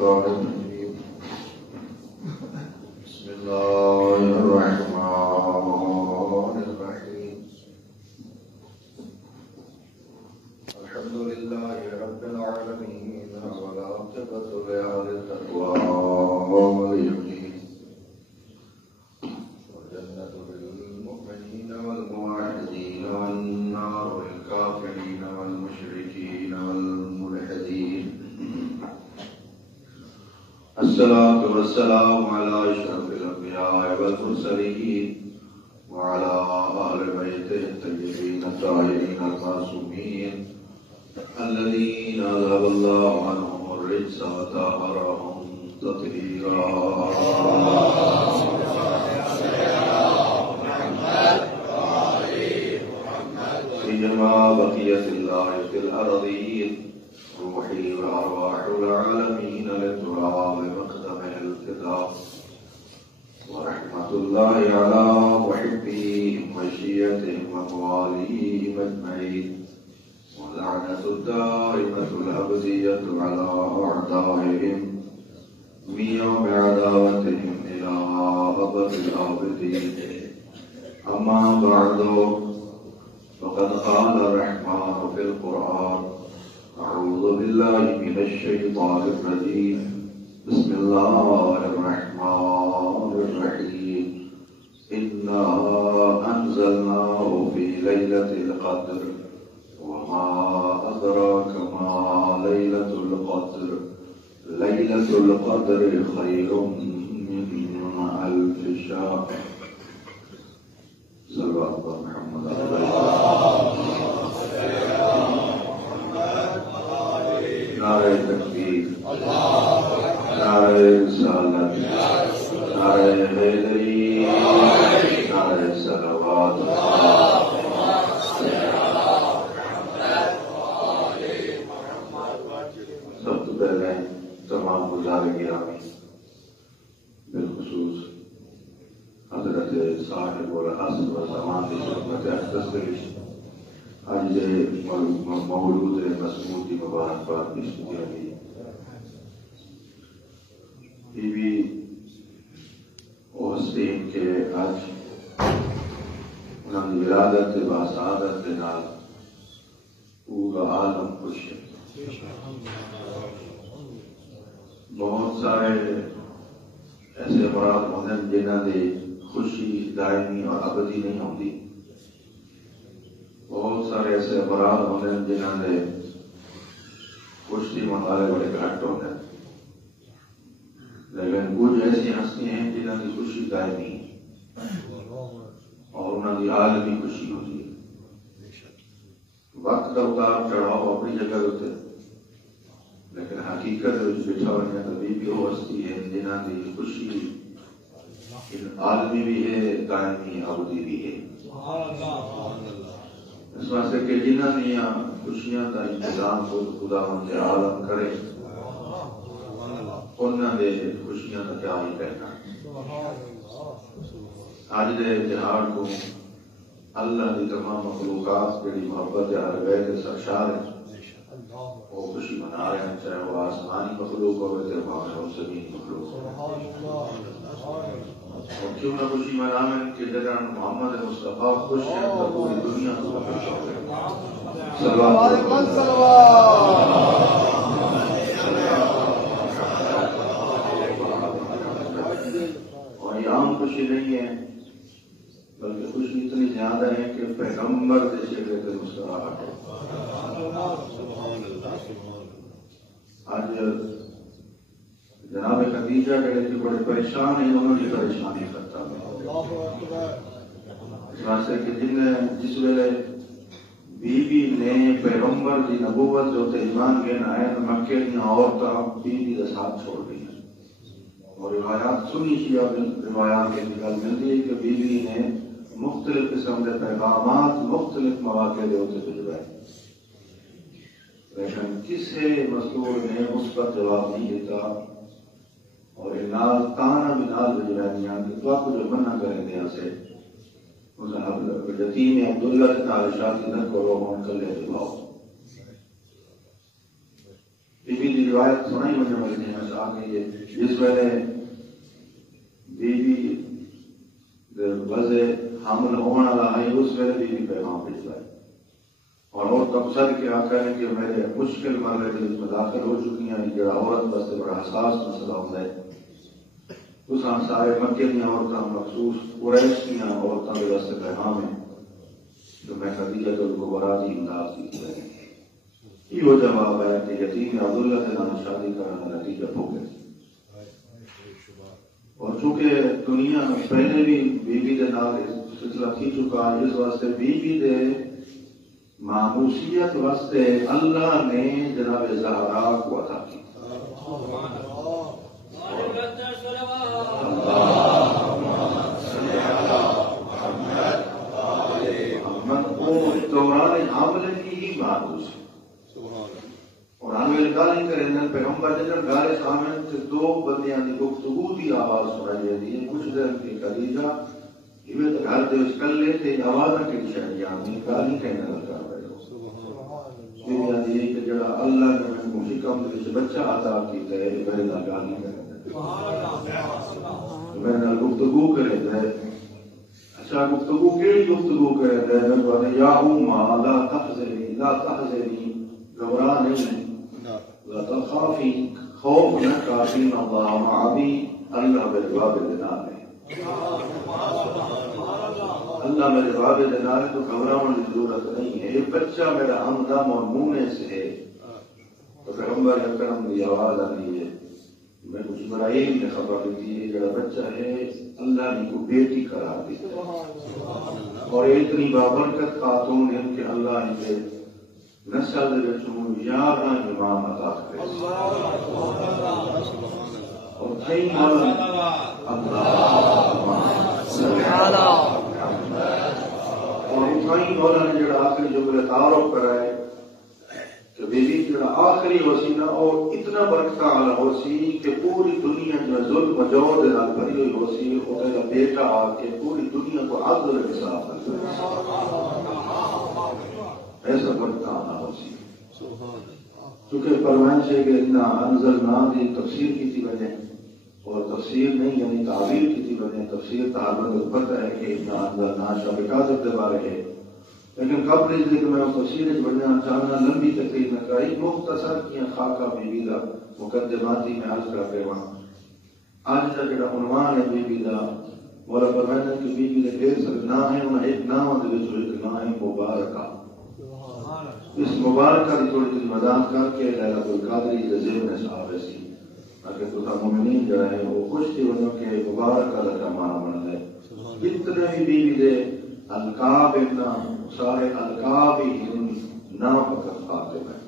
الشيطان الرجيم بسم الله الرحمن الرحيم الحمد لله رب العالمين والعاقبة للتقوى واليقين والجنة للمؤمنين والموحدين والنار للكافرين والمشركين والملحدين. الصلاة والسلام على أشرف الأنبياء والمرسلين وعلى آل بيته الطيبين الطاهرين المعصومين الذين أذهب الله عنهم الرجس وطهرهم تطهيرا. سيما بقية الله في الأرضين روحي وأرواح العالمين لتراب مقدمه الفداء، ورحمة الله على محبيهم وشيتهم ومواليهم أجمعين، ولعنة الدائمة الأبدية على أعدائهم من يوم عداوتهم إلى أبد الآبدين. أما بعد، فقد قال الرحمن في القرآن: أعوذ بالله من الشيطان الرجيم، بسم الله الرحمن الرحيم. إنا أنزلناه في ليلة القدر وما أدراك ما ليلة القدر. ليلة القدر خير من 1000 شهر. صلى الله محمد نعرہ تکبیر، نعرہ رسالت، نعرہ حیدری، نعرہ صلوات. سب تو پہلے تمام گزارے گرامی، بالخصوص حضرت صاحب العصر والزمان کی خدمت اقدس پیش آج مولود مسمود کی مبارکباد پیش کی گئی. بی بی حسین کے آج انہوں نے ولادت باسعادت کے نال پورا عالم خوش ہے. بہت سارے ایسے افراد ہوتے ہیں جنہوں نے خوشی دائمی اور ابدی نہیں ہوتی. بہت سارے ایسے افراد ہوتے ہیں جنہوں نے خوشی منالے بڑے گھٹ ہوتے ہیں، لیکن کچھ ایسی ہستیاں ہیں جنہوں کی خوشی دائمی ہے اور انہوں کی عالمی خوشی ہوتی ہے. وقت کا اتار چڑھاؤ اپنی جگہ ہوتے، لیکن حقیقت بٹھا ہونے کا بھی وہ ہستی ہے جنہوں کی خوشی عالمی بھی ہے، دائمی ابدی بھی ہے. اس واسطے کہ جنہوں نے خوشیاں کا انتظام خدا ان کے عالم کرے، انہوں نے خوشیاں کا کیا ہی کہنا. آج دے تہوار کو اللہ کی تمام مخلوقات کی محبت ہر ویل سرشار ہے، وہ خوشی منا رہے ہیں، چاہے وہ آسمانی مخلوق ہو چاہے وہ زمین مخلوق ہو. اور کیوں نہ خوشی مناویں کہ جگہ محمد مصطفیٰ خوش ہیں تو پوری دنیا کو خوش ہو گئے. اور یہ عام خوشی نہیں ہے، بلکہ خوشی اتنی زیادہ ہے کہ پیغمبر جیسے کہتے مسکراہٹ ہے. آج جناب خدیجہ کہتے تھے بڑے پریشان ہیں، انہوں نے پریشانی کرتا ہے. اس واسطے کہ جس ویلے بی بی نے پیغمبر کی نبوت جو ایمان گین آئے تو مکے کی عورتیں بی بی کا ساتھ چھوڑ گئی. اور روایات سنی شیعہ روایات کے نکال ملتی ہے کہ بی بی نے مختلف قسم کے پیغامات مختلف مواقع دے ہوتے بھجوائے، لیکن کسی مزدور نے اس پر جواب نہیں دیتا. اور نال تانا بنال بجرانیاں دعا کو جو منع کریں دیا سے یتیم عبداللہ کے تعلشات کی نہ کرو ہون کلے دعاؤ. بی بی کی روایت سنائی مجھے ملتی ہے چاہ کے یہ جس ویلے بی بی وضع حامل ہونے والا ہے اس ویلے بی بی پیغام بھیجوائے اور تبصر کے آقا ہے کہ میرے مشکل مرحلے میں داخل ہو چکی ہیں جڑا عورت واسطے بڑا حساس مسئلہ ہوتا ہے اس سارے مکے کی عورتیں مخصوص قریش کی عورتوں کے واسطے پیغام ہے تو میں خدیجہ الکبریٰ کی امداد کی ہے یہ وہ جواب ہے کہ یتیم عبداللہ کے نام شادی کرنا نتیجہ ہو گئے اور چونکہ دنیا پہلے بھی بیوی کے نام سلسلہ تھی چکا اس واسطے بیوی دے معموسیت واسطے اللہ نے جناب زہرا کو عطا کی دوران حاملے کی ہی معروض ہے اور حامل گالی کرے پیغمبر نے جب گالے سامنے سے دو بندیاں کی گفتگو کی آواز سنائی جاتی ہے کچھ دیر کی خدیجہ یہ تو گھر دے اس کل لیتے آواز نہ کہیں چاہیے آدمی گالی کہنے لگا یہ کہ جڑا اللہ نے مجھے کم سے بچہ عطا کیتا ہے میرے نال گالی کرے میرے نال گفتگو کرے اچھا گفتگو کیڑی گفتگو کرے یا اماں لا تحزنی گھبرا نہیں لا تخافی خوف نہ کافی اللہ معبی اللہ میرے باب دینا ہے اللہ میرے باب دینا ہے تو گھبرانے کی ضرورت نہیں ہے یہ بچہ میرا ہمدم اور منہ سے ہے تو پیغمبر اکرم کی آواز آ رہی ہے میں کچھ ابراہیم نے خبر دی ہے جڑا بچہ ہے اللہ نے کو بیٹی قرار دی اور اتنی بابرکت خاتون ہے کہ اللہ نے نسل دے وچوں 11 امام عطا کرے اور کئی مولا نے جڑا آخری جملے تعارف کرائے کہ بیوی جڑا آخری ہوسی نا اور اتنا برکت والا ہوسی کہ پوری دنیا جو ظلم و جور دے نال بھری ہوئی ہوسی اور دا بیٹا آ کے پوری دنیا کو عدل کے ساتھ ایسا برکت والا ہوسی چونکہ فرمائش ہے کہ اتنا انزلنا دی تفسیر کی تھی وجہ اور تفسیر نہیں یعنی تعبیر کی تھی وجہ تفسیر تعبیر پتہ ہے کہ اتنا انزلنا شب قادر کے بارے ہے لیکن قبل اس لیے کہ میں تفسیر بڑھنا چاہنا لمبی تقریر نہ کرائی مختصر کیا خاکہ بیوی دا مقدماتی میں عرض کر رہے وہاں آج کا جڑا عنوان ہے بیوی دا مولا فرمائنا کہ بیوی دے ڈھیر سارے نام ہیں انہیں ایک نام دے وچ ایک نام ہے مبارکہ اس مبارکہ کی تھوڑی سی وضاحت کر کے لیلۃ القدر کے ذہن میں صاحب سی تاکہ تو مومنین جو ہے وہ خوش تھی ونو کہ مبارکہ کا معنی بن جائے جتنے بھی بیوی دے القاب اتنا سارے القاب ہی نہ فقط فاطمہ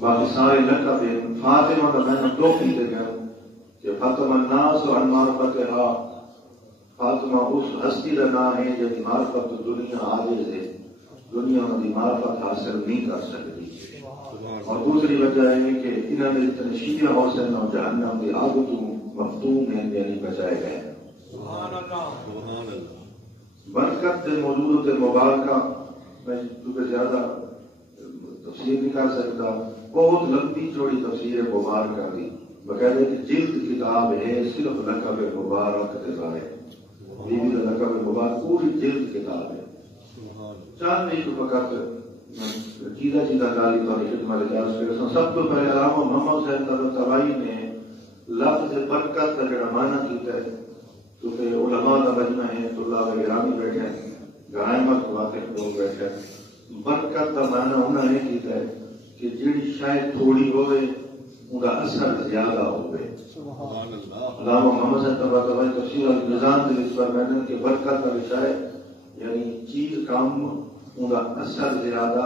باقی سارے لقب فاطمہ کا میں نے دو کہتے گیا کہ فاطمہ الناس عن معرفتھا فاطمہ اس ہستی کا نام ہے جس کی معرفت دنیا عاجز ہے دنیا میں معرفت حاصل نہیں کر سکتی اور دوسری وجہ ہے کہ انہوں نے اتنے شیعہ حسین اور جہنم کی عادتوں مفتون ہیں یعنی بچائے گئے ہیں برکت سے موجود مبارکہ میں کیونکہ زیادہ تفسیر نہیں کر سکتا بہت لمبی چوڑی تفسیر مبارکہ کی باقاعدہ جلد کتاب ہے صرف لقب مبارک کے بارے بیوی کا لقب مبارک پوری جلد کتاب ہے چاند نہیں تو فقط چیزہ گالی تو خدمت سب تو پہلے علامہ محمد صاحب طبائی نے لفظ برکت کا جڑا معنی کیتا ہے کیونکہ علماء کا بجنا ہے طلاب گرامی بیٹھے غائمت واقف لوگ بیٹھے برکت کا معنی انہوں نے کیتا ہے کہ جڑی شاید تھوڑی ہوئے ان کا اثر زیادہ ہوئے علامہ محمد صاحب طبائی تفسیر النظام کے اس پر میں نے کہ برکت کا شاید یعنی چیز کم ان کا اثر زیادہ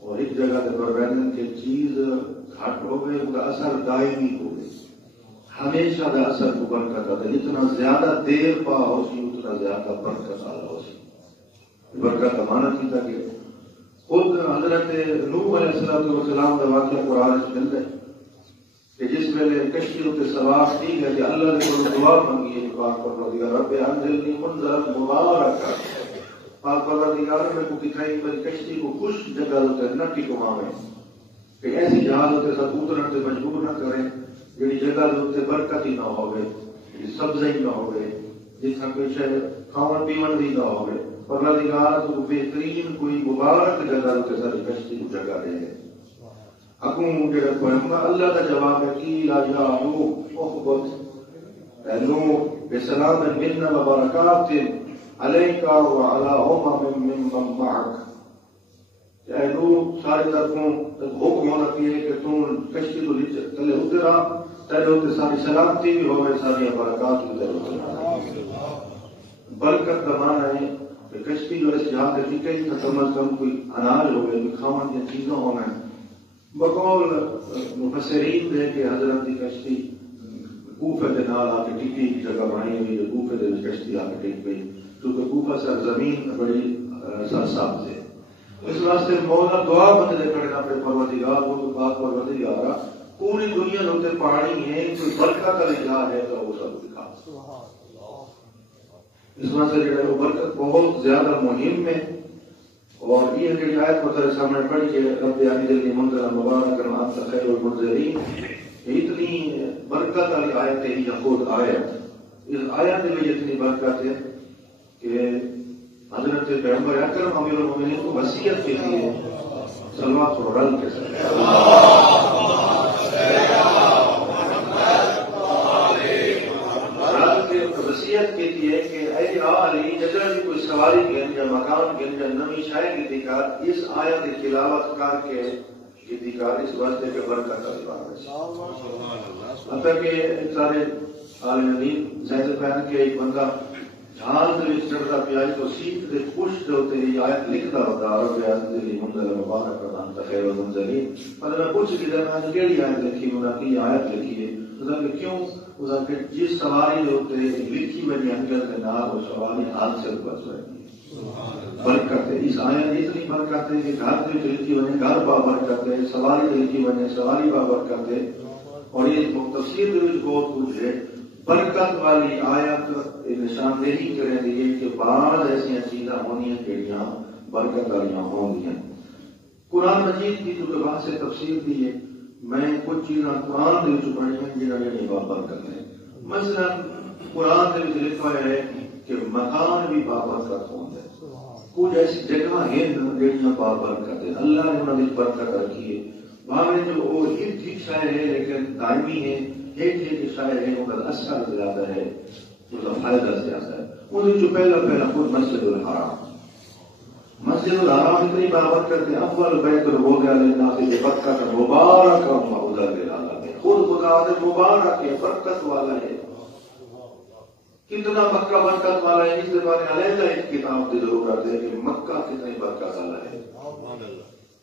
اور ایک جگہ پر بیٹھنے کی چیز گھٹ ہو گئے ان کا اثر دائمی ہو گئے ہمیشہ کا اثر کو برکت آتا ہے جتنا زیادہ دیر پا ہو سی اتنا زیادہ برکت آ ہو سی برکت کا معنی کی تھا کہ خود حضرت نوح علیہ السلام کا واقعہ قرآن سے مل ہے کہ جس ویلے کشتی اتنے سوار تھی ہے کہ اللہ نے کوئی دعا منگی ہے پاک پروردگار رب انزلنی منزلا مبارکا پاک پروردگار میں کو کتائی میری کشتی کو خوش جگہ ہوتے نہ ٹکواویں کہ ایسی جہاز ہوتے سب اترن سے مجبور نہ کریں جی جگہ کے برکت ہی نہ ہوگی، سبزی نہ ہوگی، جس کا کوئی شہر کھاون پیون بھی نہ ہوگی، پروردگار تو بہترین کوئی مبارک جگہ ہوتے ساری کشتی کی جگہ دے ہے۔ اگوں جڑا پیغمبر اللہ کا جواب ہے کہ لا یا نوح اخبت نوح بسلام منا وبرکات علیک وعلی امم ممن معک، اے نوح سارے طرفوں حکم ہونا چاہیے کہ تم کشتی تو تلے اترا، تیرے اتنے ساری سلامتی بھی ہوئے، ساری برکات بھی تیرے اترا۔ برکت کا معنی ہے کہ کشتی جو اس جہاں سے کئی کم از کم کوئی اناج ہو گئے، کوئی کھاون کی چیزیں ہو گئے۔ بقول مفسرین دے کہ حضرت کی کشتی کوفے کے نال آ کے ٹکی کی جگہ بنائی ہوئی ہے، کوفے دے کشتی آ کے ٹک گئی کیونکہ کوفہ سرزمین بڑی سرسبز ہے۔ اس واسطے مولا دعا بندے کرنا اپنے پروردگار کو، بات پروردگار پوری دنیا کے اتنے پانی ہے، کوئی برکت والی جگہ ہے تو وہ سب دکھا۔ اس واسطے جو برکت بہت زیادہ مہم ہے، اور یہ جو آیت کو سامنے پڑھی کہ رب اجعلنی منذرا مبارکا وانت خیر المنذرین، اتنی برکت والی آیت ہے یہ خود آیت۔ اس آیت میں اتنی برکت ہے کہ حضرت پیغمبر اکرم امیر المومنین کو وصیت کے لیے صلوات و رل کے ساتھ وصیت کی ہے کہ اے علی جدر بھی کوئی سواری گن یا مکان گن یا نمی شاید کی دیکار اس آیت کی تلاوت کر کے کی دیکار اس واسطے کے برکت اللہ ہے۔ حتیٰ کہ سارے عالم دین زید پہن کے ایک بندہ جہاز میں چڑھتا پیا تو سیٹ دے خوش ہوتے یہ آیت لکھتا ہوتا رب اجعلنی منذرا مبارکا وانت خیر المنذرین۔ پر میں پوچھ کے میں نے کیڑی آیت لکھی، انہوں نے یہ آیت لکھی ہے، کہ کیوں کہ جس سواری ہوتے لکھی بنی انگل کے نام وہ سواری ہاتھ سے بچ رہی برکت ہے۔ اس آیت اتنی برکت ہے کہ گھر میں لکھی بنے گھر با برکت ہے، سواری لکھی بنے سواری با برکت ہے۔ اور یہ تفسیر بہت کچھ ہے۔ برکت والی آیت نشاندہی کریں دیے کہ بعض ایسی چیزیں ہونی ہیں جہاں برکت والی ہونی ہیں۔ قرآن مجید کی جو بات سے تفسیر دی ہے، میں کچھ چیزیں قرآن کے پڑھی ہیں جنہوں برکت ہے۔ مثلا قرآن کے لکھا ہے کہ مکان بھی بابرکت ہوتا ہے، کچھ ایسی جگہ ہیں جہاں بابرکت ہے، اللہ نے انہوں نے برکت رکھی ہے۔ وہاں جو وہ ایک شاعر ہے لیکن دائمی ہے، ایک شاعر ہے ان کا اثر زیادہ ہے، اس کا فائدہ زیادہ ہے۔ ان جو پہلا خود مسجد الحرام، مسجد الحرام اتنی بابرکت ہے، اول بیت الوضع للناس ببرکۃ مبارک وہدی للعالمین، خود خدا نے مبارک ہے، برکت والا ہے۔ کتنا مکہ برکت والا ہے، اس بارے علیحدہ ایک کتاب کی ضرورت ہے کہ مکہ کتنی برکت والا ہے،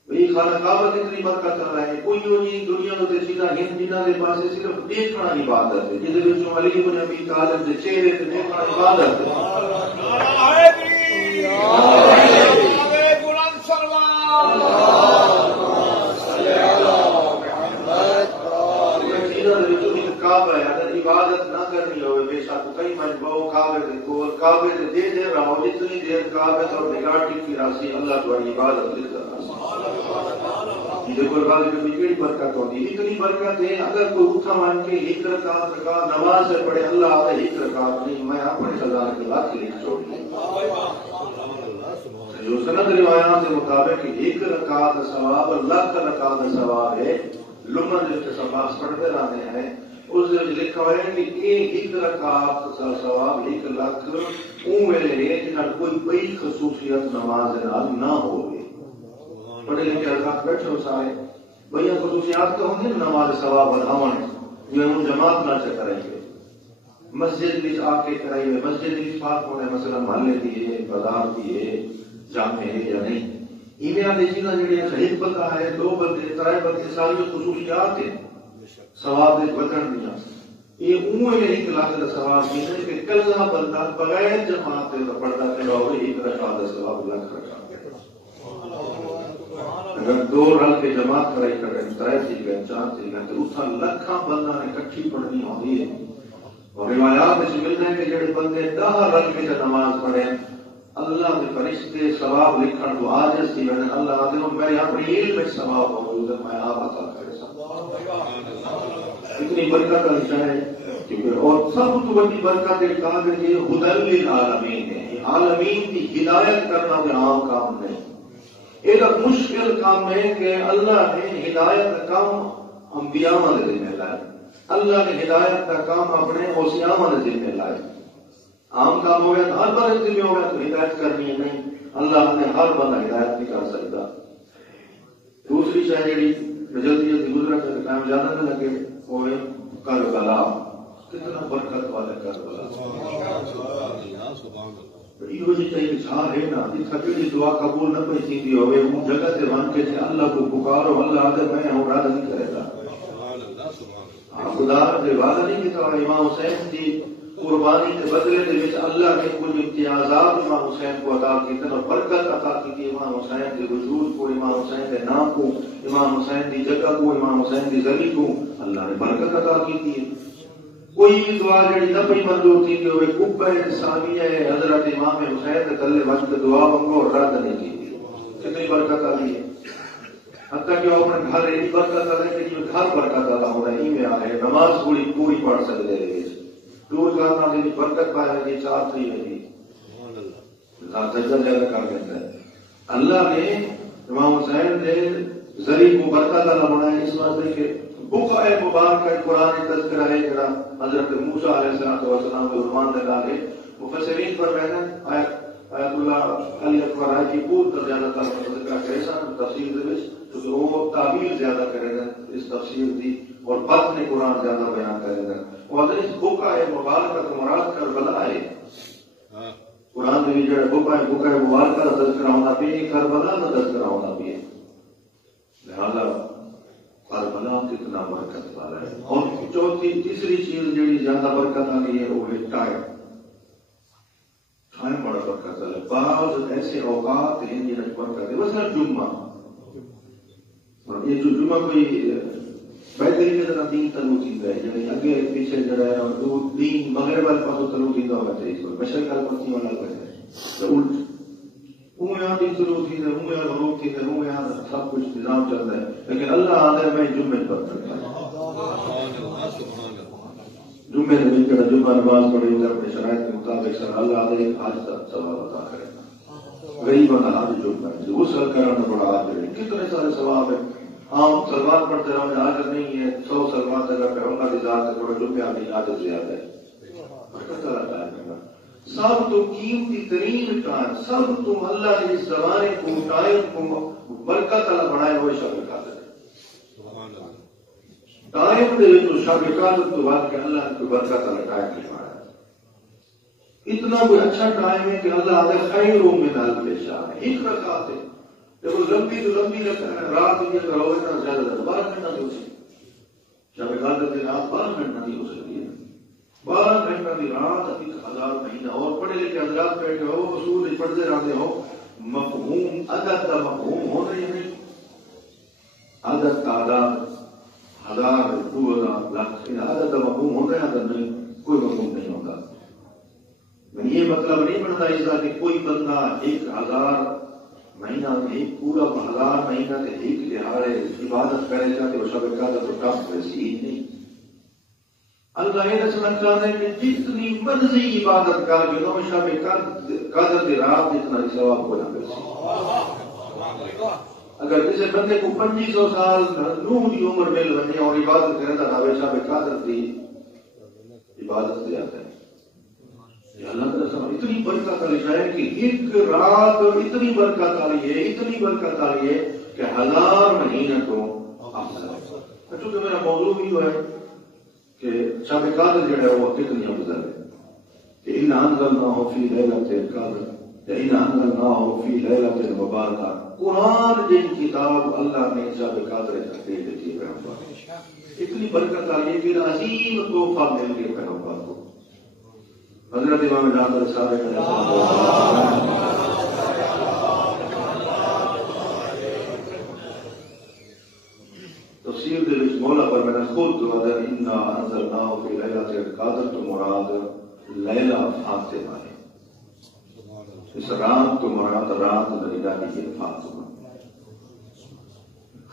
یہ خانہ کعبہ کتنی برکت والا ہے۔ کوئی نہیں دنیا میں چیزاں ہند جنہوں کے پاس صرف دیکھنا عبادت ہے، جس علی بن ابی طالب کے چہرے سے دیکھنا عبادت ہے۔ کعبہ ہے، اگر عبادت نہ کرنی ہو بے شک کئی مجبور کعبے سے دے دے رہا ہو، جتنی دیر کعبے اور نگاہ ٹکی راسی اللہ تمہاری عبادت لے کر بڑی برکت ہوتی ہے۔ اتنی برکت ہے اگر کوئی اٹھا مان کے ایک رکعت نماز سے پڑھے اللہ آتا ہے، ایک رکعت نہیں میں اپنے ہزار کے بعد لکھ چھوڑ جو سند روایات کے مطابق ایک رکعت ثواب لاکھ رکعت ثواب ہے۔ لمن جو سباس پڑھتے رہتے ہیں اس لکھا ہوا ہے کہ ایک رکعت ثواب 1 لاکھ اون ویلے ہے جنہاں کوئی بڑی خصوصیت نماز نہ ہوگی۔ پڑھے لکھے حضرات بیٹھے ہو سارے بھیا خصوصیات تو ہوں گے نماز ثواب بڑھاون جو ہم جماعت نہ کریں گے، مسجد بھی آ کے کرائیے، مسجد بھی پاک ہونے مثلا محلے کی ہے، بازار کی ہے، جامع ہے یا نہیں، ایویں چیزاں جہاں شہید بندہ ہے، 2 بندے 3 بندے ساری خصوصیات ہیں ثواب بچن دیا۔ یہ اون 1 لاکھ کا ثواب نہیں ہے کہ کلا بندہ بغیر جماعت پڑھتا ہے اور 1 رکعت کا ثواب لاکھ رکھا۔ اگر 2 رل کے جماعت کرائی کریں 3 چیز گئے 4 چیز گئے تو اتنا لکھاں بندہ نے کٹھی پڑھنی ہوتی ہے۔ اور روایات میں ملتا ہے کہ جڑے بندے 10 رل کے نماز پڑھیں اللہ کے فرشتے ثواب لکھن تو عاجز تھی ویسے اللہ آتے ہیں میں اپنی علم میں ثواب ہوں موجود ہے میں آپ عطا کرے اتنی برکت کا نشان ہے کیونکہ اور سب تو بڑی برکت ہے کہا کہ یہ ہدی للعالمین ہے. یہ عالمین کی ہدایت کرنا کوئی عام کام نہیں. ایک مشکل کام ہے کہ اللہ نے ہدایت کا کام انبیاء والے ذمہ لائے. اللہ نے ہدایت کا کام اپنے اوصیاء والے ذمہ لائے. عام کام ہو گیا تو ہر بندے ذمہ ہو گیا تو ہدایت کرنی ہے نہیں. اللہ نے ہر بندہ ہدایت نہیں کر سکتا. دوسری شاید جی جلدی جلدی گزرا ٹائم زیادہ نہ لگے وہ ہے کربلا. کتنا برکت والا کربلا. یہ چاہیے چھا ہے نا جتنی دعا قبول نہ پہ تھی ہوئے وہ جگہ سے مان کے اللہ کو پکارو اللہ آدھے میں ہوں راضی نہیں کرے گا. خدا نے وعدہ نہیں کیا امام حسین کی قربانی کے بدلے کے اللہ نے کچھ امتیازات امام حسین کو عطا کی تھی اور برکت عطا کی تھی امام حسین کے وجود کو امام حسین کے نام کو امام حسین کی جگہ کو امام حسین کی زری کو اللہ نے برکت عطا کی تھی. کوئی بھی دعا جڑی نہ پی منظور تھی کہ وہ قبہ ثانیہ حضرت امام حسین کے تلے وقت دعا منگو اور رد نہیں کی تھی. کتنی برکت آئی ہے. حتیٰ کہ وہ اپنے گھر ایک برکت آ رہے کہ گھر برکت آتا ہو رہی میں آ رہے نماز پوری پڑھ سکتے رہے دور جانا کی برکت پائے گی چار تھی ہے زیادہ کر دیتا ہے. اللہ نے امام حسین نے ذریع کو برکت اللہ بنایا اس واسطے کہ بقع مبارکہ قرآن تذکرہ ہے جڑا حضرت موسیٰ علیہ السلام کے عنوان لگا ہے. مفسرین پر میں نے آیت اللہ علی اکبر آئے کی پور کا زیادہ تر ذکر کرے سن تفسیر دے کیونکہ وہ تعبیر زیادہ کرے گا اس تفسیر دی اور بطن قرآن زیادہ بیان کرے گا. وہ حضرت بقع مبارکہ کا مراد کربلا ہے. قرآن میں جو بقع مبارکہ کا تذکرہ ہونا بھی کربلا کا تذکرہ ہونا بھی ہے. لہذا کربلا کتنا برکت والا ہے. اور تیسری چیز جڑی زیادہ برکت والی ہے وہ ہے ٹائم. ٹائم بڑا برکت والا ہے. بعض ایسے اوقات ہیں جن میں برکت ہے مثلا جمعہ. یہ جو جمعہ کوئی بہترین طرح دین تلو تھیندا ہے یعنی اگے پیچھے جڑا ہے دو دین مغرب والے پاسوں تلو تھیندا ہونا چاہیے مشرق والے پاسوں والا ہے الٹ وہ یہاں دین تلو تھیندا ہے وہ یہاں غروب تھیندا ہے وہ یہاں سب کچھ نظام چل رہا ہے لیکن اللہ آدھے میں جمعے پر کرتا جمعے میں کہنا جمعہ نماز پڑھی ادھر اپنے شرائط کے مطابق سر اللہ آدھے ایک حج ثواب عطا کرے گا. غریب بندہ حج جمعہ ہے غسل کرنا بڑا حاضر ہے کتنے سارے ثواب ہے. عام سلوات پڑھتے رہو حاجت نہیں ہے 100 سلوات اگر پیغمبر کی ذات سے تھوڑا جمعہ کی حاجت زیادہ ہے. برکت اللہ ہے. سب تو قیمتی ترین ٹائم سب تم اللہ نے اس زمانے کو ٹائم کو برکت اللہ بنائے ہوئے شب قادر ہے. ٹائم دے تو شب قادر تو بات کہ اللہ نے برکت اللہ ٹائم بنایا. اتنا کوئی اچھا ٹائم ہے کہ اللہ آدھے خیروں میں نال پیش آ رہے ایک رکعت ہے. جب لمبی تو لمبی رات یہ کرو اتنا زیادہ 12 گھنٹہ نہیں ہو سکتی. شب قادر کی رات 12 گھنٹہ نہیں ہو سکتی ہے. 12 گھنٹہ کی رات 1000 مہینہ. اور پڑھے لکھے حضرات بیٹھے ہو اصول پڑھتے رہتے ہو مفہوم عدد کا مفہوم ہو رہی نہیں. عدد تعداد 1000 2000 لاکھ عدد کا مفہوم ہوتا ہے عدد نہیں کوئی مفہوم نہیں ہوتا. یہ مطلب نہیں بنتا اس کا کہ کوئی بندہ 1000 مہینہ میں ایک پورا 1000 مہینہ کے ایک دہاڑے عبادت کرے گا کہ وہ شب قدر تو کم ویسی ہی نہیں. اللہ یہ دسنا چاہتے ہیں کہ جتنی مرضی عبادت کر کے تو شب قدر کی رات جتنا ہی ثواب کو نہ کرے. اگر کسی بندے کو 2500 سال نوح کی عمر مل بنے اور عبادت کرے تو ہمیشہ شب قدر کی عبادت سے آتا ہے. اللہ تعالیٰ اتنی برکت والی ہے کہ ایک رات اتنی برکت والی ہے اتنی برکت والی ہے کہ 1000 مہینہ تو افضل ہے. چونکہ میرا موضوع بھی جو ہے کہ شب قدر جو ہے وہ کتنی افضل ہے. کہ ان انزلناہ فی لیلۃ القدر یا ان انزلناہ فی لیلۃ مبارکہ. قرآن جن کتاب اللہ نے شب قدر دے دیتی ہے پیغمبر. اتنی برکت والی ہے کہ عظیم تحفہ مل گیا پیغمبر کو. حضرت امام جعفر صادق تفسیر دے وچ مولا پر میں نے خود وعدہ انا انزلناہ فی لیلۃ القدر تو مراد لیلہ فاطمہ ہے. اس رات تو مراد رات لڑی ہے فاطمہ.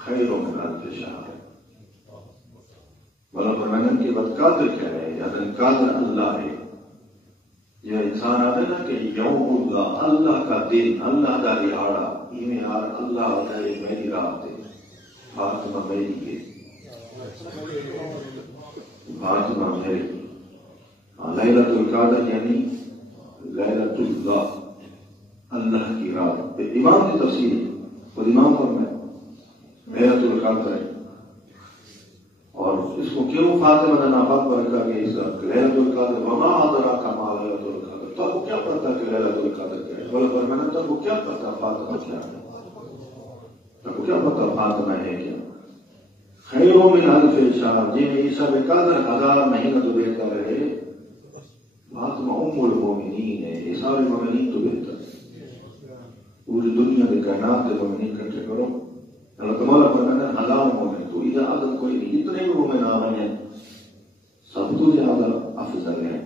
خیر من الف شہر. بلا فرمائن کے بعد قادر کیا ہے؟ یعنی قادر اللہ ہے. یہ انسان آتا ہے نا کہ یوم اللہ، اللہ کا دن، اللہ کا دہاڑا، یہ اللہ آتا ہے میری رات ہے، فاطمہ میری ہے، فاطمہ میری. لیلۃ القدر یعنی لیلۃ اللہ، اللہ کی رات. امام کی تفسیر خود امام پر میں لیلۃ القدر ہے. اور اس کو کیوں فاطمہ نے ناپاک پر رکھا کہ اس لیلۃ القدر وما ادراک ما لیلۃ القدر، تو آپ کو کیا پتا کہ لیلۃ القدر کیا ہے؟ بولے پر میں نے تو آپ کو کیا پتا فاطمہ کیا ہے؟ آپ کو کیا پتا فاطمہ ہے کیا؟ خیر من الف شہر، جن عیسیٰ قدر 1000 مہینہ تو بہتر ہے. فاطمہ ام المومنین ہے، یہ سارے مومنین تو بہتر ہے. پوری دنیا کے کائنات کے مومنین اکٹھے کرو، اللہ تمہارا فرمانا 1000 مومن تو ادھر عدد کوئی نہیں، اتنے بھی مومن آ رہے ہیں سب تو زیادہ افضل ہیں.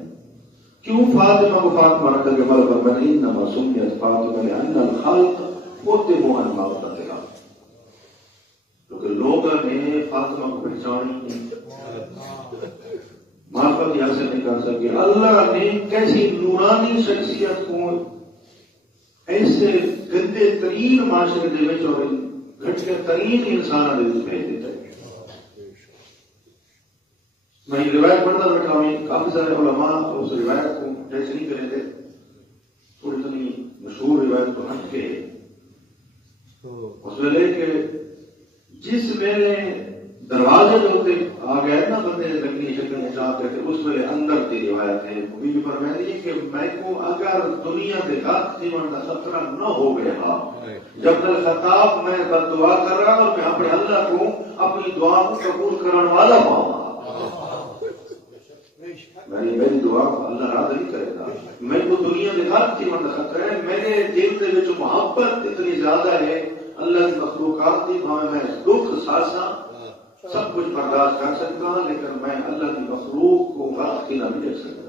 کیوں فاطمہ کو فاطمہ رکھا کہ اللہ فرمانا انما سمیت فاطمہ لان الخلق قدموا عن موتها، کیونکہ لوگوں نے فاطمہ کو پہچانی نہیں، معرفت حاصل نہیں کر سکے. اللہ نے کیسی نورانی شخصیت کو ایسے گندے ترین معاشرے دے وچ اور گھٹیا ترین انسان دے وچ بھیج دیتا ہے. میں یہ روایت پڑھتا بیٹھا ہوں، کافی سارے علماء اس روایت کو ٹیسٹ نہیں کرے تھے، تھوڑی اتنی مشہور روایت کو ہٹ کے اس ویلے کہ جس ویلے دروازے جو ہوتے آ گئے نا بندے لکڑی شکل میں چاہتے تھے، اس ویلے اندر کی روایت ہے بی بی فرمائی کہ میں کو اگر دنیا کے ہاتھ جیون کا خطرہ نہ ہو گیا، جب تک خطاب میں بد دعا کر رہا اور میں اپنے اللہ کو اپنی دعا کو قبول کرنے والا پاؤں گا. میری دعا اللہ رد نہیں کرے گا. میں کو دنیا کے ہاتھ جیون کا خطرہ ہے، میرے دل کے وچ محبت اتنی زیادہ ہے اللہ کی مخلوقات کی، میں دکھ ساساں سب کچھ برداشت کر سکتا ہوں، لیکن میں اللہ کی مخلوق کو غلط نہ بھی دیکھ سکتا.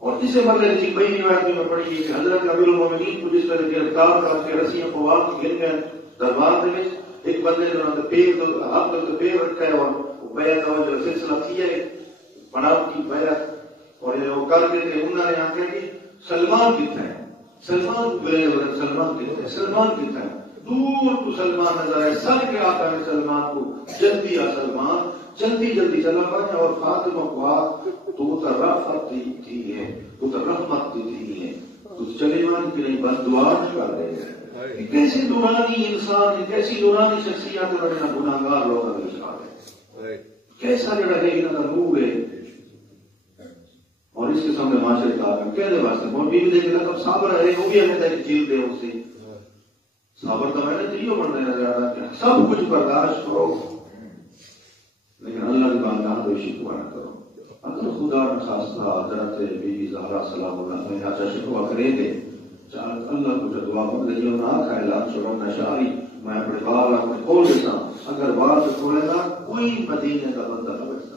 اور اسے مطلب جی بڑی روایت میں پڑھی ہے کہ حضرت امیر المومنین کو جس طرح گرفتار کر کے رسیاں پوال کے گر گئے دربار میں، ایک بندے نے پیر ہاتھ کر کے پیر رکھا ہے اور بیعت کا جو سلسلہ کیا ہے بناو کی بیعت، اور وہ کر کے انہوں نے آخر کہ سلمان کتنا ہے، سلمان کتنا ہے، سلمان کتنا ہے، دور تو سلمان نظر ہے، سر کے آتا ہے سلمان کو، جلدی آ سلمان، جلدی جلدی چلا پائے. اور فاطمہ کو تو رفت تھی ہے، تو رحمت تھی ہے، تو چلے مان کی نہیں بس دعا کر رہے ہیں. کیسی نورانی انسان، کیسی نورانی شخصیت رہنا گناہگار لوگ ہے، کیسا جڑا ہے انہوں کا روح ہے. اور اس کے سامنے معاشرے کا کہنے واسطے اور بیوی دیکھے لگا صابر ہے، وہ بھی ہمیں تیری جیل دے اسے صابر تو میں نے تیو بننے نظر آ رہا کہ سب کچھ برداشت کرو، لیکن اللہ کی بارگاہ میں شکوہ نہ کرو. اگر خدا نے خاصہ حضرت بی بی زہرا سلام اللہ میں آچا شکوہ کرے گے، اللہ کو جو دعا کر دے نہ کھائے لا چھوڑو نشاری، میں اپنے بال اپنے کھول دیتا، اگر بال سے کھولے گا کوئی مدینے کا بندہ نہ بچتا،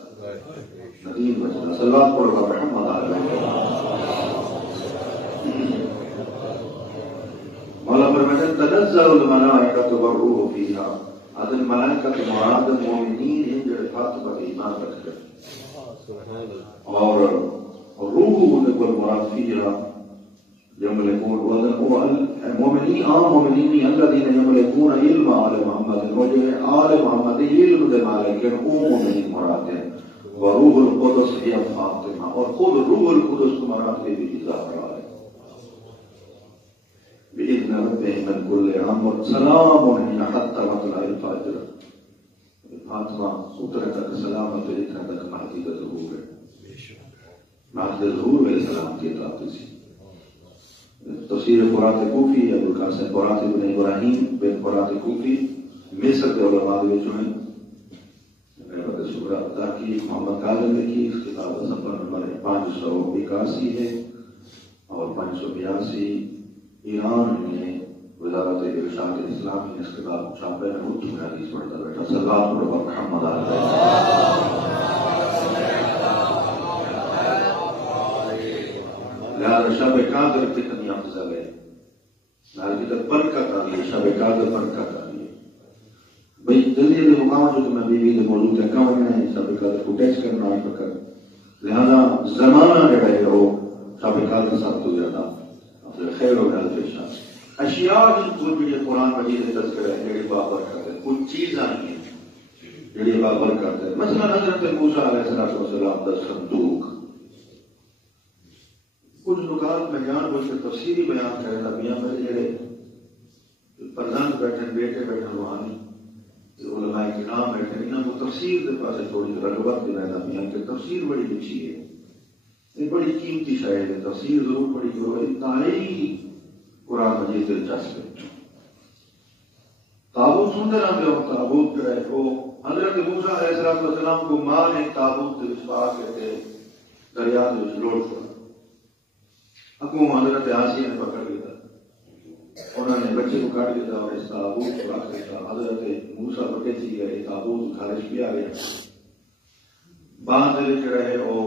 ندیم بچتا. صلوات پڑھو محمد علیہ مولا فرماتے تنزل الملائکۃ والروح فیہا. عدد ملائکۃ مراد مومنین ہیں جو فاطمہ پر ایمان رکھتے ہیں، اور روح والمراد فیہا یملکون مومنین عام مومنین الذین یملکون علم آل محمد، وہ جو ہے آل محمد علم دے مالک ہیں، وہ مومنین مراد ہیں. وروح القدس ہے فاطمہ، اور خود روح القدس کو مراد بھی زہرا ہے. بإذن ربهم من كل أمر سلام هي حتى مطلع الفجر. فاطمہ اترے تک سلامت ہے، اتنے تک مہدی کا ظہور ہے، مہدی ظہور علیہ السلام کی اطاعت سی. تفسیر قرات کوفی ابو القاسم قرات ابن ابراہیم بن قرات کوفی مصر کے علماء میں جو ہیں شکر ادا کی محمد کاظم نے کی. اس کتاب کا صفحہ نمبر 581 ہے اور 582 ایران میں وزارت ارشاد اسلام نے اس کتاب چھاپے میں اردو میں حدیث پڑھتا بیٹھا. صلوات پڑھو محمد علیہ. لہذا شب قدر کتنی افضل ہے، لہذا برکت آ رہی ہے، شب قدر برکت آ رہی ہے. بیوی کے موضوع تک ہونا ہے سب کو ٹیچ کرنا ہے فکر لہذا زمانہ جو ہے وہ سب سب تو زیادہ خیر و خیال پیشہ اشیاء جو قرآن مجید تذکر ہے جڑی بابرکت ہے کچھ چیز آئی ہیں جڑی بابرکت ہے مثلا حضرت موسیٰ علیہ السلام کا صندوق کچھ نکات میں جان بوجھ کے تفصیلی بیان کرے گا میاں میرے جڑے پردان بیٹھے بیٹے بیٹھے روحانی علماء کرام بیٹھے انہوں کو تفسیر کے پاس تھوڑی رغبت بھی رہتا میاں کہ تفسیر بڑی اچھی ہے یہ بڑی قیمتی شاید ہے تفسیر ضرور بڑی کرو انتہائی قرآن مجید دلچسپ ہے تابوت سنتے رہا جو تابوت جو ہے وہ حضرت موسیٰ علیہ السلام کو ماں نے تابوت کے وشوا کے دریا میں لوٹ پڑا حکوم حضرت آسیہ نے پکڑ لیا انہوں نے بچے کو کاٹ دیتا اور اس تابوت کو رکھ دیتا حضرت موسیٰ بکے تھی گئے تابوت خارج کیا گیا بعد میں رہے وہ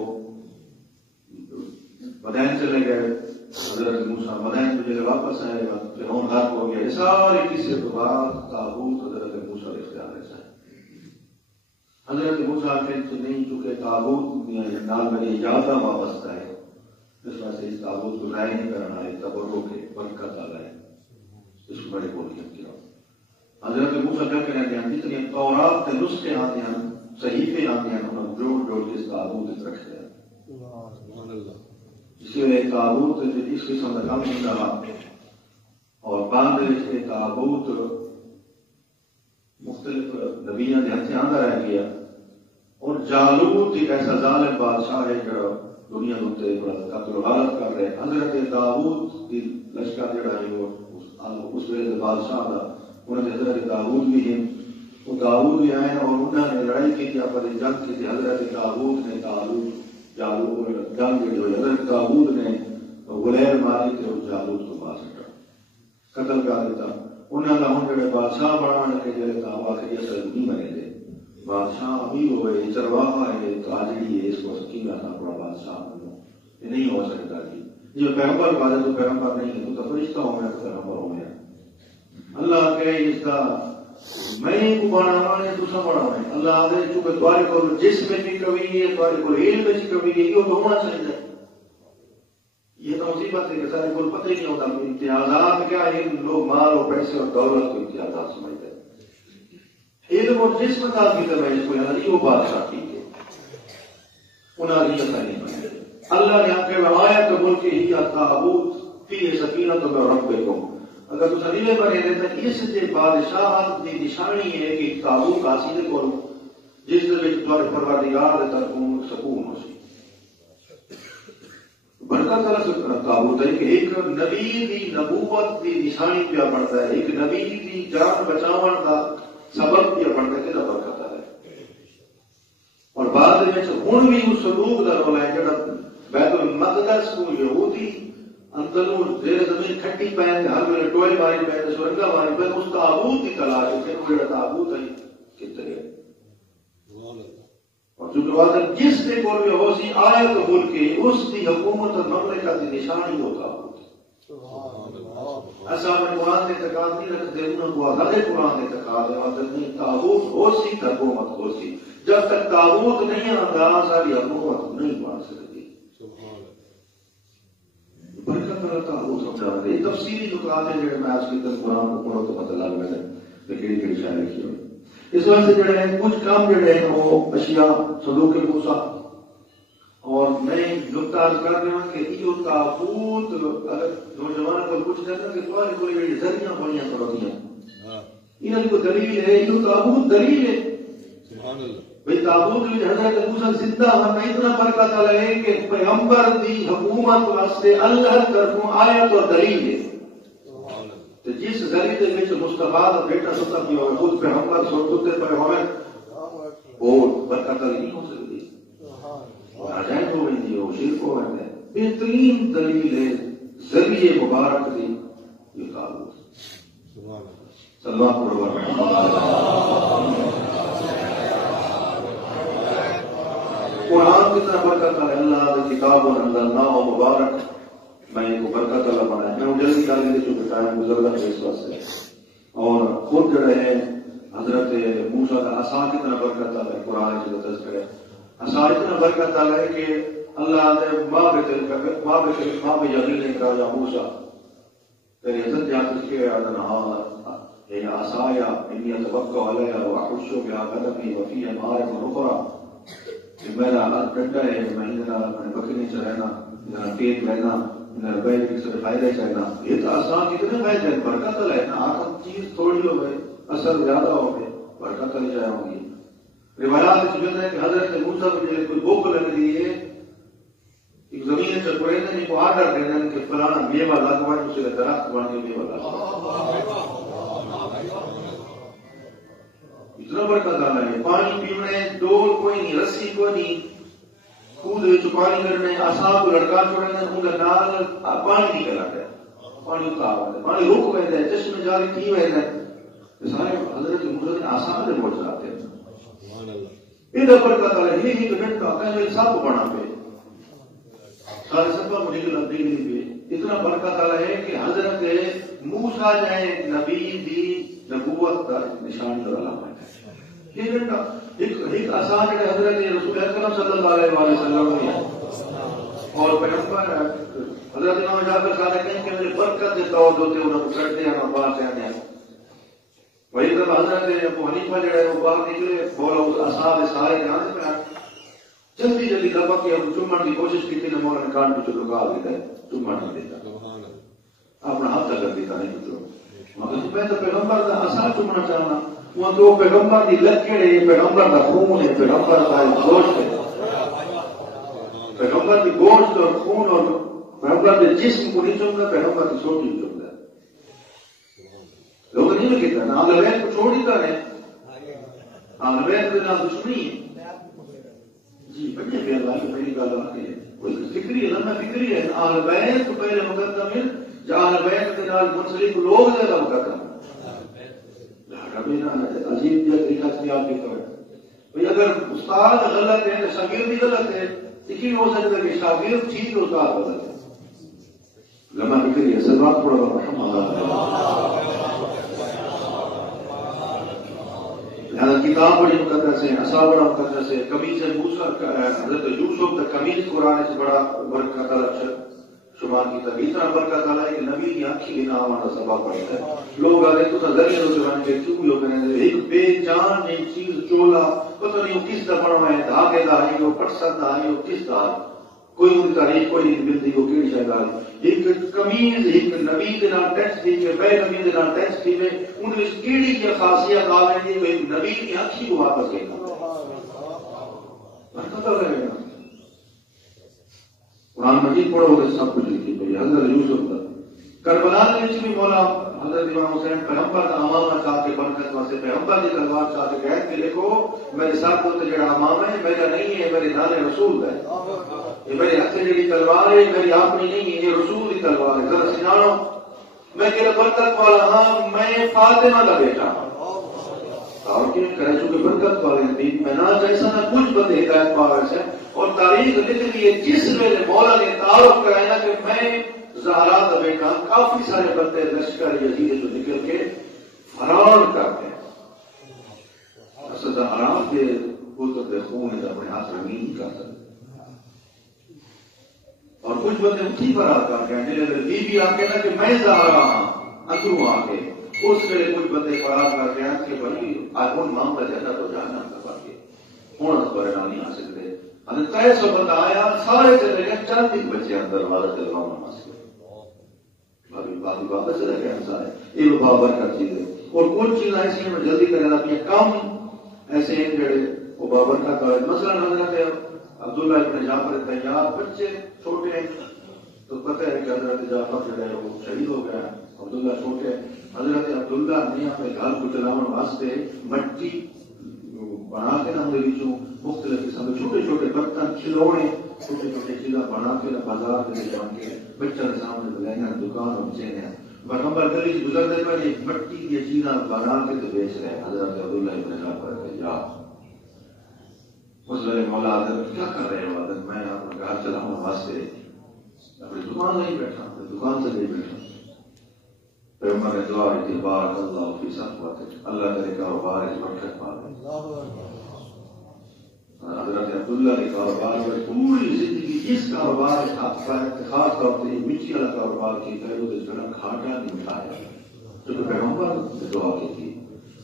مدین چلے گئے حضرت موسیٰ مدین کو جگہ واپس آئے گا پھر ہون رات ہو گیا سارے کسی کے بعد تابوت حضرت موسیٰ اختیار ہے حضرت موسیٰ کے نہیں چونکہ تابوت نال میں اجازہ وابستہ ہے اس وجہ سے اس تابوت کو ضائع نہیں کرنا ہے تبرک کے برکت آ رہا ہے اس کو بڑے بول کے حضرت موسیٰ کیا کہنا ہیں جتنے تورات کے نسخے آتے ہیں صحیفے آتے ہیں انہوں نے جوڑ جوڑ کے اس تابوت رکھتے ہیں اس لیے تابوت اس قسم کا کام نہیں رہا اور بعد میں تابوت مختلف نبیوں کے ہاتھ آندہ رہ گیا اور جالوت ایک ایسا ظالم بادشاہ ہے جو دنیا ہوتے قتل و غارت کر رہے حضرت داؤد کی لشکر جڑا ہے وہ اس وقت بادشاہ تھا انہوں نے حضرت داؤد بھی ہیں وہ داؤد بھی آئے اور انہوں نے لڑائی کی تھی اپنی جنگ کی تھی حضرت داؤد نے جنگ جو حضرت داؤد نے غلیر ماری تھے اور جالوت کو مار سکا قتل کر دیتا انہوں نے ہم جڑے بادشاہ بنانے کے جڑے آخری اثر نہیں بنے تھے بادشاہ ابھی ہوئے چرواہا ہے تاجری ہے اس کو سکینہ تھا بڑا بادشاہ یہ نہیں ہو سکتا جی یہ پیغمبر بات ہے تو پیغمبر نہیں ہے تو فرشتہ ہو میں تو پیغمبر ہو میں اللہ کہ اس کا میں کو بڑھانا ہے دوسرا بڑھانا ہے اللہ آدھے چونکہ تمہارے کو جسم میں بھی کمی ہے تمہارے کو علم میں بھی کمی ہے یہ تو ہونا چاہیے یہ تو مصیبت ہے کہ سارے کو پتہ ہی نہیں ہوتا امتیازات کیا ہے لوگ مال اور پیسے اور دولت کو امتیازات سمجھتے ہیں علم اور جسم کا بھی تو میں اس کو یہاں نہیں وہ بادشاہ ٹھیک ہے انہاں نے ایسا نہیں بنایا اللہ نے آپ کے روایت قبول کی ہی تابوت فی سکینۃ من ربکم اگر تو سلیلے بنے رہتا اس سے بادشاہ کی نشانی ہے کہ تابوت حاصل کرو جس میں تمہارے پروردگار کا ترکون سکون ہو سی برکت اللہ سے تابوت ہے کہ ایک نبی کی نبوت کی نشانی پہ پڑتا ہے ایک نبی کی جان بچاؤ کا سبب پہ پڑتا ہے کہ برکت ہے اور بعد میں ہن بھی اس صندوق دا رولا ہے جڑا بیت المقدس کو یہودی اندروں زیر زمین کھٹی پہ ہر ویلے ٹوئے ماری پہ سرنگا ماری پہ اس تابوت کی تلاش ہے کہ جڑا تابوت ہے کتنے اور جو بات جس نے کو بھی ہو سی آیت قبول کی اس کی حکومت اور مملکت کی نشانی ہوتا ایسا میں قرآن نے اعتقاد نہیں رکھتے انہوں کو آزاد قرآن نے اعتقاد ہے نہیں تابوت ہو سی حکومت ہو سی جب تک تابوت نہیں آتا ساری حکومت نہیں بن سکتی برکت اللہ تابوت سمجھا رہے یہ تفصیلی نکات ہے جڑے میں آج کی تک قرآن کو پڑھو تو مطلع میں نے لیکن کئی شاعر کی ہوئی اس وجہ سے جڑے ہیں کچھ کام جڑے ہیں وہ اشیاء صندوق موسیٰ اور میں نقطہ عرض کر رہا ہوں کہ یہ تابوت اگر نوجوان کو کچھ کہنا کہ تمہارے کوئی ذریعہ بڑیاں کرو دیا انہوں کو دلیل ہے یہ تابوت دلیل ہے بھئی تابوت میں حضرت موسیٰ زندہ ہم اتنا برکت ہے کہ پیغمبر دی حکومت واسطے اللہ طرفوں آیت اور دلیل ہے تو جس ذریعے میں مصطفیٰ کا بیٹا ستا بھی ہوگا خود پیغمبر سنتے پیغمبر وہ برکت نہیں ہو سکتی عجائب ہو گئی تھی وہ شرک ہو گئے تھے بہترین دلیل ہے ذریعے مبارک دی یہ تابوت صلی اللہ علیہ وسلم قرآن کتنا برکت ہے اللہ کی کتاب و انزلناہ و مبارک میں ان کو برکت اللہ بنایا میں جلدی کر لیتے چونکہ ٹائم گزر رہا ہے اس واسطے اور خود جو رہے حضرت موسیٰ کا عصا کتنا برکت والا ہے، قرآن سے تذکر ہے، عصا اتنا برکت والا ہے کہ اللہ نے ماں پہ یقین نہیں کرا، یا موسیٰ تیری عزت یاد رکھیے، یہ عصایا انی اتوکل علیہا واحش بہا غنمی وفی مآرب اخری، کہ میرا ڈنڈا ہے، میں بکری چلانا، میرا پیٹ لینا، میرا بیل سے فائدہ چاہنا، یہ تو آسان کتنے فائدے ہیں، برکت ہے نا، آخر چیز تھوڑی ہو گئے اثر زیادہ ہو گئے، برکت چلی جائے ہوں گی۔ روایات میں ہے کہ حضرت موسیٰ کو کوئی بھوک لگ رہی ہے، ایک زمین چکرے نے کو آرڈر دینا کہ فلانا میوہ لگوائے، اسے درخت بن کے میوہ لگوائے، اتنا برکت آنا ہے۔ پانی پینے ڈول کوئی نہیں، رسی کوئی نہیں، خود پانی کرنے آسان کو لڑکا چھوڑنے ان نال پانی نکل آتا ہے، پانی اتار آتا ہے، پانی رک ویسا ہے، چشمے جاری تھی ویسا ہے، سارے حضرت موسیٰ آسان سے پہنچ جاتے ہیں۔ یہ برکت آنا ہے، یہ گھنٹ کا کہیں سب بنا پہ سارے سب کو نکل پہ اتنا برکت آنا ہے کہ حضرت موسیٰ جائے نبی دی نبوت کا نشان والا ہے۔ یہ گھنٹا ایک آسان ہے حضرت رسول اکرم صلی اللہ علیہ وسلم نے اور پیغمبر حضرت امام جعفر صادق کہیں کہ میرے برکت کے طور ہوتے انہوں کو کرتے ہیں اور باہر سے آنے ہیں۔ وہی جب حضرت ابو حنیفہ جو ہے وہ باہر نکلے بولا اس اصحاب سارے جانے پہ جلدی جلدی دبا کے ہم چومن کی کوشش کی تھی، مولا نے کان پہ لگا دیتا ہے، چومن نہیں دیتا، اپنا ہاتھ تک دیتا نہیں کچھ، مگر میں تو پیغمبر کا آسان چومنا چاہنا، وہ تو پیغمبر کی لکڑ ہے، پیغمبر کا خون ہے، پیغمبر کا گوشت ہے، پیغمبر کی گوشت اور خون اور پیغمبر کے جسم کو نہیں چومتا، پیغمبر کی سوچ نہیں چومتا۔ لوگ نہیں لکھتا نا اہل بیت کو چھوڑ دیتا ہے، اہل بیت کے نام دشمنی ہے جی بڑے پہ اللہ کی پہلی گل آتی ہے، کوئی فکری ہے نا، فکری ہے اہل بیت کو پہلے مقدم ہے، جو اہل بیت کے نال منسلک لوگ زیادہ مقدم ہے۔ عجیب طریقہ سے آپ لکھا ہے بھائی اگر استاد غلط ہے تو شاگرد بھی غلط ہے، لیکن ہو سکتا ہے کہ شاگرد ٹھیک ہے استاد غلط ہے۔ لمحہ فکری ہے سلوات تھوڑا کتاب بڑی مقدس ہے، اصحاب بڑا مقدس ہے، قمیص موسیٰ حضرت یوسف تک قمیص قرآن سے بڑا برکت والا شمار کی تک اتنا برکت والا ہے کہ نبی کی آنکھی بھی نہ آنا سبب پڑتا ہے۔ لوگ آگے تو ذریعہ زبان کے کیوں لوگ کہتے ایک بے جان ایک چیز چولا پتہ نہیں وہ کس دفعہ ہے، دھاگے داری وہ پرسد داری وہ کس دار، کوئی ان تاریخ کوئی نہیں ملتی وہ کیڑی شاید ایک قمیض ایک نبی کے نام ٹیکس دی کہ بے نبی کے نام ٹیکس دی میں ان میں کیڑی کی خاصیت آ رہی ہے کہ نبی کی آنکھی کو واپس گئے برکت رہے گا۔ قرآن مجید پڑھو گے سب کچھ لکھی پڑی حضرت یوسف کا کربلا کے بھی مولا حضرت امام حسین پیغمبر کا امامہ چاہ کے برکت واسطے پیغمبر کی تلوار چاہ کے کہہ کے دیکھو میرے ساتھ تو جڑا امام ہے میرا نہیں ہے، میرے نانے رسول ہے، یہ میرے ہاتھ سے جڑی تلوار ہے میری اپنی نہیں ہے، یہ رسول کی تلوار ہے، ذرا سنانو میں کہ برکت والا ہاں، میں فاطمہ کا بیٹا ہوں اور کیوں کرے چونکہ برکت والے دین میں نہ جیسا نہ کچھ بندے ہدایت پاور سے اور تاریخ لکھ دی ہے جس ویلے مولا نے تعارف کرایا کہ میں زہرا کا بیٹا، کافی سارے بندے لشکر یزید جو نکل کے فرار کرتے ہیں، اصل حرام کے پتر خون ہے اپنے ہاتھ رنگین نہیں کر سکتے، اور کچھ بندے اٹھی فرار کرتے ہیں، جنہیں بی بی آ کے نا کہ میں زہرا ہوں اندروں آ کے اس ویلے کچھ بندے فرار کرتے ہیں کہ بھائی آج ان معاملہ جانا تو جانا کر کے ہوں پریشان نہیں آ سکتے، اگر 300 بندہ آیا سارے چلے گئے، چند ہی بچے اندر والا چلوانا باقی واپس رہ گئے سارے، یہ بابر کا چیز ہے۔ اور کچھ چیزیں ایسی ہیں میں جلدی کرنا اپنے کم ایسے ہیں جڑے وہ بابر کا مثلا حضرت عبداللہ ابن جعفر طیار بچے چھوٹے ہیں تو پتہ ہے کہ حضرت جعفر جو ہے وہ شہید ہو گیا، عبداللہ چھوٹے، حضرت عبداللہ نے اپنے گھر کو چلانے واسطے مٹی بنا کے نہ بچوں مختلف قسم کے چھوٹے چھوٹے برتن کھلونے چھوٹے چھوٹے چیزیں بنا کے بازار کے لے جان کے بچہ کے سامنے بلائیں دکان اور بیچے ہیں، پیغمبر گلی سے گزرتے پہلے مٹی کی چیزیں بنا کے تو بیچ رہے ہیں۔ حضرت عبداللہ ابن جعفر طیار اس ویلے مولا آدم کیا کر رہے ہو؟ آدم میں اپنا گھر چلاؤں واسطے اپنی دکان نہیں بیٹھا، اپنی دکان سے نہیں بیٹھا، پیغمبر نے دعا کی بارک اللہ فی صحبتک، اللہ تیرے کاروبار میں برکت مارے۔ حضرت عبداللہ کے کاروبار میں پوری زندگی جس کاروبار خاص طور پہ مٹی والا کاروبار کی گئے وہ جڑا کھاٹا نہیں اٹھایا، جو پیغمبر نے دعا کی تھی۔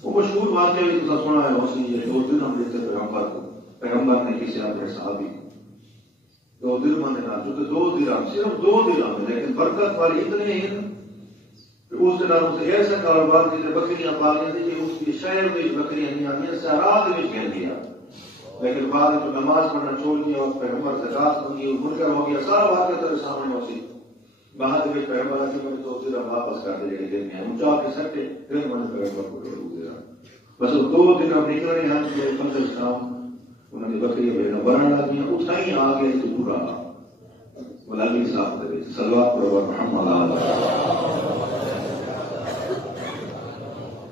وہ مشہور واقعہ بھی تو سنا ہے، اس نے یہ 2 درہم دیتے پیغمبر کو، پیغمبر نے کسی اپنے صحابی 2 درہم دینا، جو کہ 2 درہم صرف 2 درہم ہے، لیکن برکت والی اتنے ہیں اس دن اسے ایسا کاروبار جسے بکریاں پالیں تھے کہ اس کی شہر میں بکریاں نہیں آتی، سہرات میں کہہ دیا، لیکن بعد میں نماز پڑھنا چھوڑ دیا اور پیغمبر زکات مانگی اور منکر ہو گیا، سارا واقعہ تیرے سامنے اسی بعد میں پیغمبر آ کے میں 2 درہم واپس کر دے گئے دن میں اونچا کے سکتے پھر میں نے پیغمبر کو ڈھونڈ دیا، بس وہ 2 درہم نکل رہے ہیں کم سے کم انہوں نے بکریاں بھیجنا بنانا لگی اٹھائی آ گئے تو پورا غلامی صاحب دے صلوات پر محمد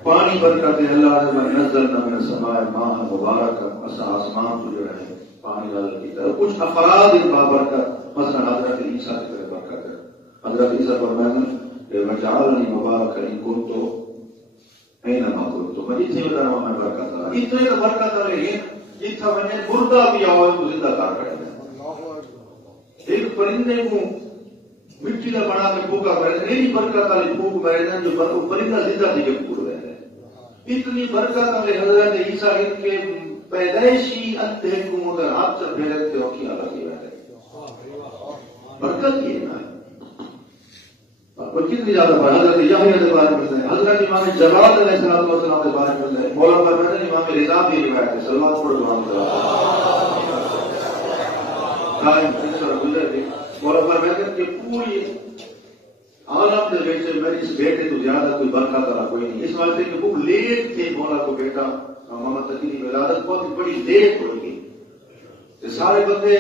پانی برکت اللہ نے نزلنا من السماء ماء مبارک، اسا آسمان کو جو ہے پانی نازل کیا۔ کچھ افراد ان بابرکت مثلا حضرت عیسیٰ کی طرح برکت ہے، حضرت عیسیٰ فرماتے ہیں کہ وجعلنی مبارک ان کنت اینما کنت، میں جتنے بتا رہا ہوں میں برکت آ اتنے تو برکت آ رہی ہے جتنا میں نے مردہ بھی آواز کو زندہ کر رہے ہیں۔ ایک پرندے کو مٹی کا بنا کے پھونکا کرے میری برکت والی پھونک میرے جو پرندہ زندہ تھی کہ پھول رہے ہیں، اتنی برکت والے حضرت عیسیٰ ان کے پیدائشی اندھے کو اگر ہاتھ سے پھیلے تھے اور کیا لگی رہے برکت یہ نا اور کتنی زیادہ بڑھ حضرت یحییٰ کے بارے میں حضرت امام جواد علیہ السلام کے بارے میں مولا فرماتے ہیں امام رضا بھی روایت ہے صلوات پر دعا مولا فرماتے ہیں کہ پوری عالم کے بیچے میں اس بیٹے تو زیادہ کوئی برکت والا کوئی نہیں، اس واسطے کہ وہ لیٹ تھے مولا کو بیٹا محمد تقی کی ولادت بہت بڑی لیٹ ہو گئی، سارے بندے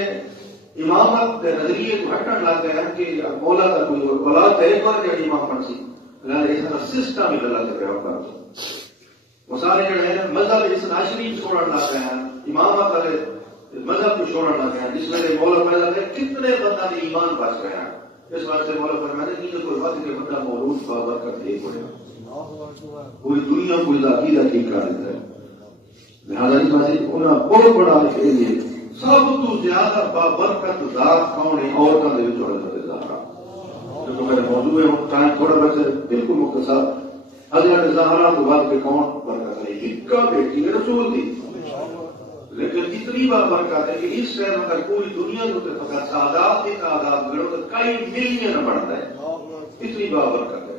امامت کے نظریے کو ہٹن لگ گئے کہ مولا کا کوئی اولاد ہے پر جو امام بن سی ایسا سسٹم ہی غلط ہے پیغمبر وہ سارے جو ہے مذہب اس عشری چھوڑن لگ گئے ہیں، امامت والے مذہب کو چھوڑن لگ گئے ہیں، جس میں مولا پیدا ہے کتنے بندہ کے ایمان بچ گئے ہیں، اس واسطے مولا فرماتے ہیں کہ کوئی بات کہ بندہ مولود بابرکت ایک ہو پوری دنیا کو عقیدہ ٹھیک کر دیتا ہے، لہٰذا اس واسطے انہیں بہت بڑا کے لیے سب تو زیادہ بابرکت ذات کون ہے عورتوں کے حضرت زہرا، جو میرے موضوع ہے ٹائم تھوڑا بچے بالکل مختصر، حضرت زہرا کو بات کے کون برکت ہے ایک بیٹی رسول تھی، لیکن اتنی بابرکت ہے کہ اس ٹائم اگر پوری دنیا کو فقط سعادات کی تعداد کرو تو کئی ملین بڑھتا ہے، اتنی بابرکت ہے۔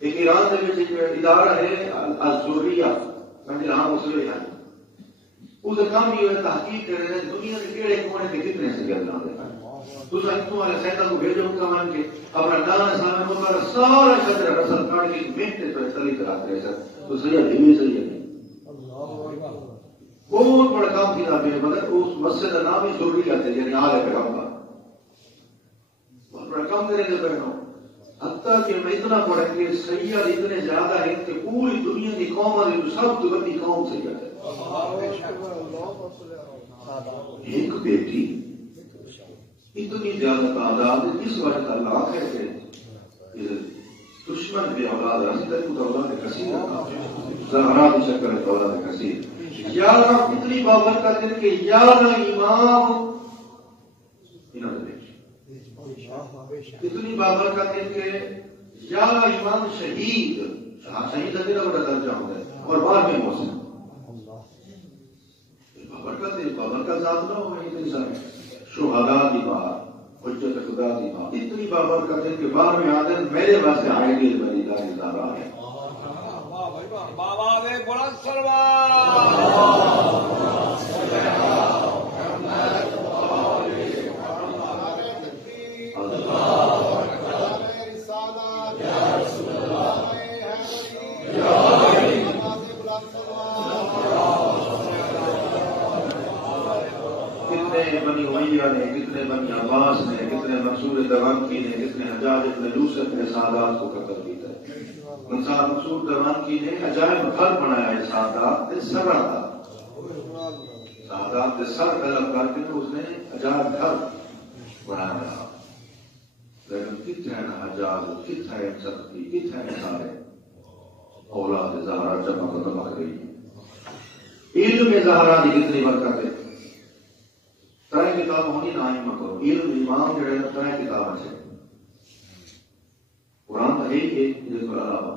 ایک ایران میں ایک ادارہ ہے الزریہ ہاں مسلم ہے، اس کام یہ ہے تحقیق کر رہے ہیں دنیا کے کیڑے کونے کے کتنے سے گرنا دیتا ہے، دوسرا تمہارے سیتا کو بھیجو ان کا مان کے اپنا دانا سامنے ہوتا سارا شجر رسل کاٹ کے محنت تو تلی کراتے ہیں تو صحیح دھیمی صحیح نہیں بہت بڑا کام کیا ہے، مگر اس مسجد کا نام ہی ضروری آتے ہیں یعنی آل پیغمبر بہت بڑا کام کریں گے بہنوں، حتیٰ کہ میں اتنا پڑھیں گے سیاح اتنے زیادہ ہیں کہ پوری دنیا کی قوم ہے جو سب تو بڑی قوم سیاح ہے، ایک بیٹی اتنی زیادہ تعداد اس وقت اللہ ہے کہ دشمن کی اولاد رسی تک تو اولاد کثیر زہرا کی شکر ہے اولاد کثیر 11 اتنی بابرکت ہے کہ 11 امام انہوں نے اتنی بابرکت ہے کہ 11 امام شہید شہید ادھر بڑا درجہ ہوتا ہے اور 12ویں موسم بابرکت ہے، بابرکت ذات نہ ہو اتنی سارے شہداء کی بات حجت خدا کی بات اتنی بابرکت ہے کہ 12ویں آدم میرے واسطے آئے گی میری داری زہرا ہے بابا دے بلند کتنے بنی امیہ نے، کتنے بنی عباس نے، کتنے منصور دوانکی نے، کتنے حجاج ابن یوسف نے سعادات کو قتل کیا ہے، منصور دوانکی نے عجائب گھر بنایا ہے سعادات سر کا سعادات سر طلب کر کے اس نے عجائب گھر بنایا لیکن کتنے حجاز کتنے سختی کتنے سارے اولاد زہرا چمک دمک رہی ہے. علم زہرا کی کتنی برکت ہے. ترے کتاب ہونی نہ ہی کرو. علم امام جڑے ترے کتاب ہے. قرآن ہے ایک اس کے علاوہ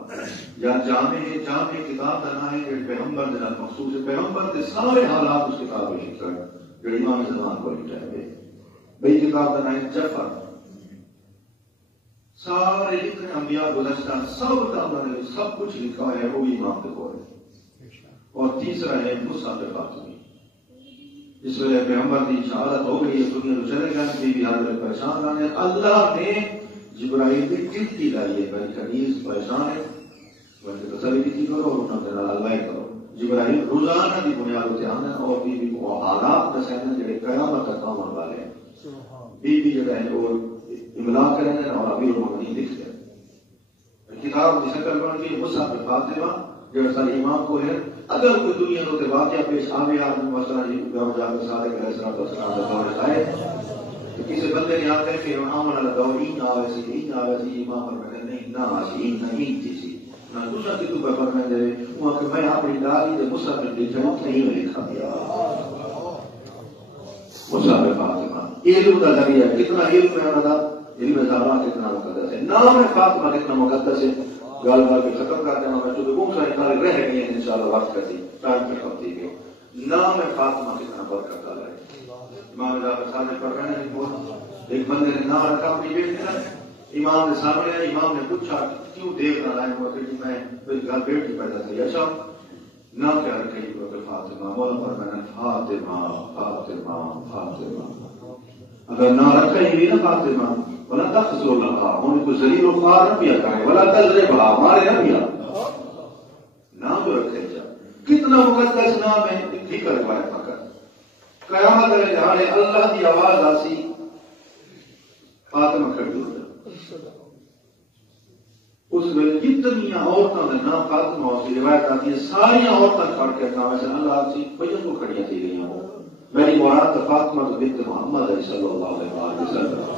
یا جامع کتاب کا نام ہے جو پیغمبر کے نام مخصوص ہے. پیغمبر کے سارے حالات اس کتاب میں لکھ کر جو امام زمان کو لکھا ہے. بھائی کتاب کا نام ہے جعفر. سارے لکھنے انبیاء گزشتہ سب کتابوں نے سب کچھ لکھا ہے وہ بھی امام کے کو ہے. اور تیسرا ہے مصعب فاطمی. اس وجہ پیغمبر کی شہادت ہو گئی ہے دنیا میں چلے گئے بی بی حضرت پریشان آنے اللہ نے جبرائیل کی چٹھی لائی ہے بھائی کنیز پریشان ہے بلکہ تسلی کی کرو اور انہوں نے اللہ کرو. جبرائیل روزانہ کی بنیاد پہ آنا اور بی بی کو حالات دسانے جڑے قیامت تک کام ہونے والے ہیں. بی بی جڑا ہے وہ املا کریں گے اور ابھی المؤمنین لکھ دیں. کتاب کی شکل بن گئی مصعب فاطمہ جو سارے امام کو ہے. اگر کوئی دنیا میں واقعہ پیش آوے آدمی مثلا گاؤں جا کے سارے دور آئے تو کسی بندے نے آتے کہ آمن اللہ دور این آوے سی امام پر بیٹھے نہیں نہ آسی نہیں تھی سی نہ دوسرا کی تو پر میں دے وہاں کہ میں اپنی داری دے مصعب لکھا نہیں میں لکھا دیا. مصعب فاطمہ علم کا ذریعہ کتنا علم ہے انہوں علم زہرا کتنا مقدس ہے. نام فاطمہ کتنا مقدس ہے. گال گال کے ختم کر دینا میں چونکہ بہت سارے کارے رہ گئے ہیں انشاءاللہ وقت کرتی ٹائم پہ کرتی گئے. نام فاطمہ کتنا برکت والا ہے. امام زاہر سامنے پڑھ رہے ہیں بہت ایک بندے نے نام رکھا اپنی بیٹی نے امام کے سامنے آیا. امام نے پوچھا کیوں دیکھ رہا ہے وہ کہ میں میری گھر بیٹی پیدا تھی. اچھا نام کیا رکھے کہ فاطمہ. مولا پر میں نے فاطمہ فاطمہ فاطمہ. اگر نہ رکھے ہی نا فاطمہ ولا تخزو لها ان کو ذلیل و خوار نہ کیا کرے ولا تضربها مارے نہ کیا. نام تو رکھے جا کتنا مقدس نام ہے. ٹھیک ہے فقط قیامت کے دہاڑے اللہ کی آواز آسی فاطمہ کھڑی ہو جائے. اس میں کتنی عورتوں نے نام فاطمہ کی روایت آتی ہے. ساری عورتیں کھڑ کے نام سے اللہ کی بجن کو کھڑیاں تھی گئی ہوں. میری مراد فاطمہ بنت محمد صلی اللہ علیہ وسلم.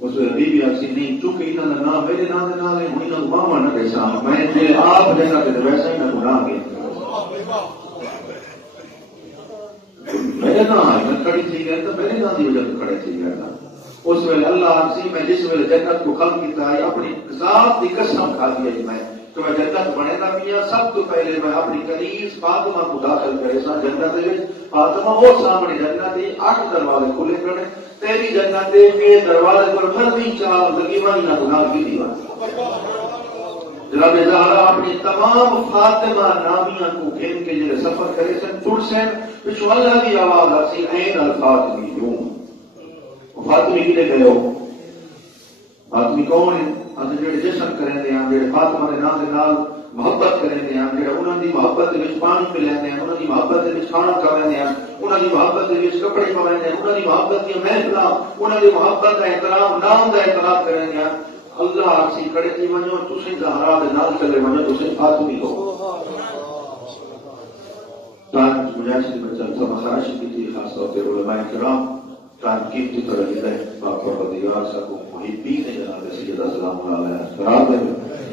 اس بی بی آسی نہیں چونکہ انہوں نے نام میرے نام نہ لے ہوئی نہ ماما نہ کیسا میں نے آپ دینا کہ ویسا ہی نہ گناہ گئے میرے نام میں کھڑی تھی گئے تو میرے نام کی وجہ سے کھڑے تھی گئے تھا. اس ویل اللہ آسی میں جس ویل جنت کو خلق کیتا ہے اپنی ذات کی قسم کھا دی میں تو میں جنت بنے گا میاں سب تو پہلے میں اپنی کنیز فاطمہ کو داخل کرے سا جنت میں. فاطمہ وہ سامنے جنت ہے 8 دروازے کھلے کرنے تیری جنت کے دروازے پر مرضی چار زگیمانی نہ گناہ کی دیوان. جناب زہرا اپنی تمام فاطمہ نامیاں کو گھن کے جلے سفر کرے سن ٹوٹ سن پچھو اللہ کی آواز آسی این الفاطمی ہوں. فاطمی کی لے گئے ہو. فاطمی کون ہے؟ ہم جڑے جشن کریں دے ہیں جڑے فاطمہ کے نام کے نال محبت کریں دے ہیں جڑے انہوں دی محبت کے وچ پانی پی لیندے ہیں انہوں دی محبت کے وچ کھانا کھا لیندے ہیں انہوں دی محبت کے وچ کپڑے پا لیندے ہیں انہوں دی محبت کی محفلاں انہوں دی محبت کا احترام نام کا احترام کریں دے ہیں. اللہ آسی کڑے تھی ونجو تسیں زہرا دے نال چلے ونجو تسیں فاطمی ہو. تاں مجاہد میں چلتا خواہش کی تھی خاص طور پر علماء کرام تنقید کی طرح ہے باپ اور دیوار سب کو محبین جناب سیدہ سلام علیہ